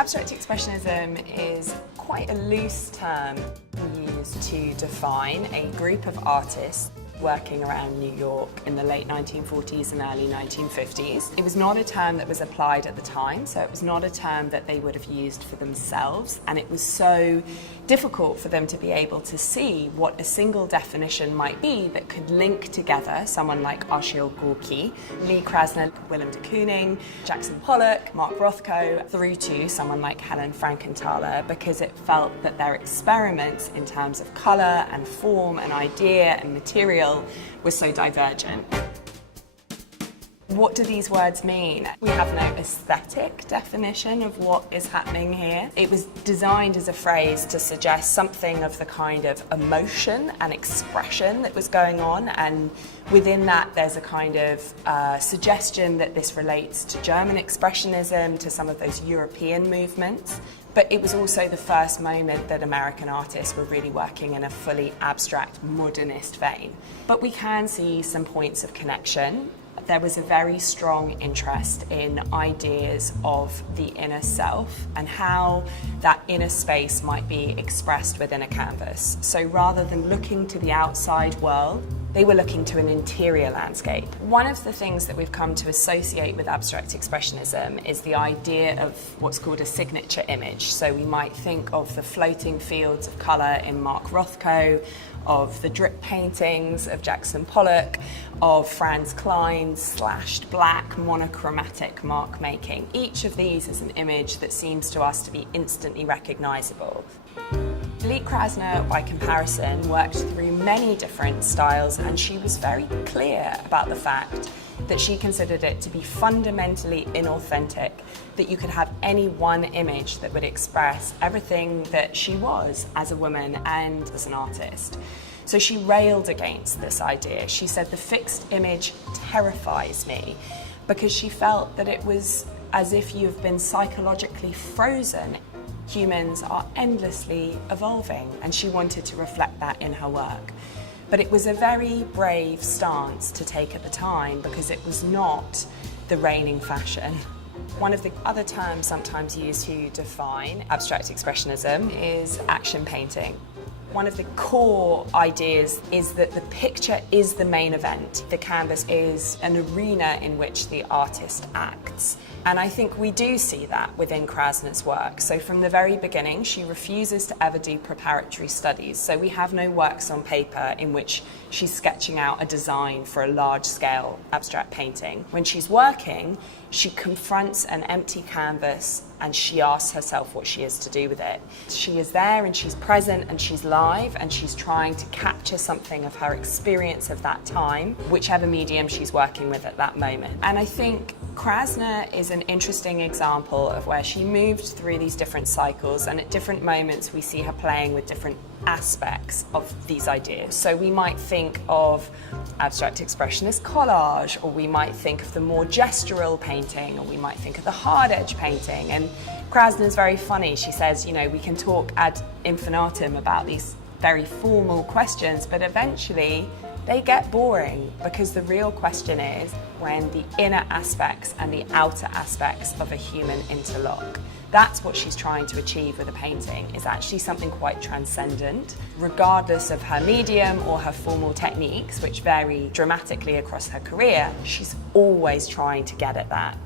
Abstract Expressionism is quite a loose term used to define a group of artists working around New York in the late 1940s and early 1950s. It was not a term that was applied at the time, so it was not a term that they would have used for themselves, and it was so difficult for them to be able to see what a single definition might be that could link together someone like Arshile Gorky, Lee Krasner, Willem de Kooning, Jackson Pollock, Mark Rothko, through to someone like Helen Frankenthaler, because it felt that their experiments in terms of colour and form and idea and material was so divergent. What do these words mean? We have no aesthetic definition of what is happening here. It was designed as a phrase to suggest something of the kind of emotion and expression that was going on, and within that there's a kind of suggestion that this relates to German Expressionism, to some of those European movements. But it was also the first moment that American artists were really working in a fully abstract, modernist vein. But we can see some points of connection. There was a very strong interest in ideas of the inner self and how that inner space might be expressed within a canvas. So rather than looking to the outside world, they were looking to an interior landscape. One of the things that we've come to associate with abstract expressionism is the idea of what's called a signature image. So we might think of the floating fields of colour in Mark Rothko, of the drip paintings of Jackson Pollock, of Franz Klein's slashed black monochromatic mark making. Each of these is an image that seems to us to be instantly recognisable. Lee Krasner, by comparison, worked through many different styles, and she was very clear about the fact that she considered it to be fundamentally inauthentic, that you could have any one image that would express everything that she was as a woman and as an artist. So she railed against this idea. She said, the fixed image terrifies me, because she felt that it was as if you've been psychologically frozen. Humans are endlessly evolving, and she wanted to reflect that in her work. But it was a very brave stance to take at the time, because it was not the reigning fashion. One of the other terms sometimes used to define abstract expressionism is action painting. One of the core ideas is that the picture is the main event. The canvas is an arena in which the artist acts. And I think we do see that within Krasner's work. So from the very beginning, she refuses to ever do preparatory studies. So we have no works on paper in which she's sketching out a design for a large-scale abstract painting. When she's working, she confronts an empty canvas and she asks herself what she is to do with it. She is there and she's present and she's live and she's trying to capture something of her experience of that time, whichever medium she's working with at that moment. And I think Krasner is an interesting example of where she moved through these different cycles, and at different moments we see her playing with different aspects of these ideas. So we might think of abstract expressionist collage, or we might think of the more gestural painting, or we might think of the hard edge painting. And Krasner's very funny. She says, you know, we can talk ad infinitum about these very formal questions, but eventually they get boring, because the real question is when the inner aspects and the outer aspects of a human interlock. That's what she's trying to achieve with a painting, is actually something quite transcendent. Regardless of her medium or her formal techniques, which vary dramatically across her career, she's always trying to get at that.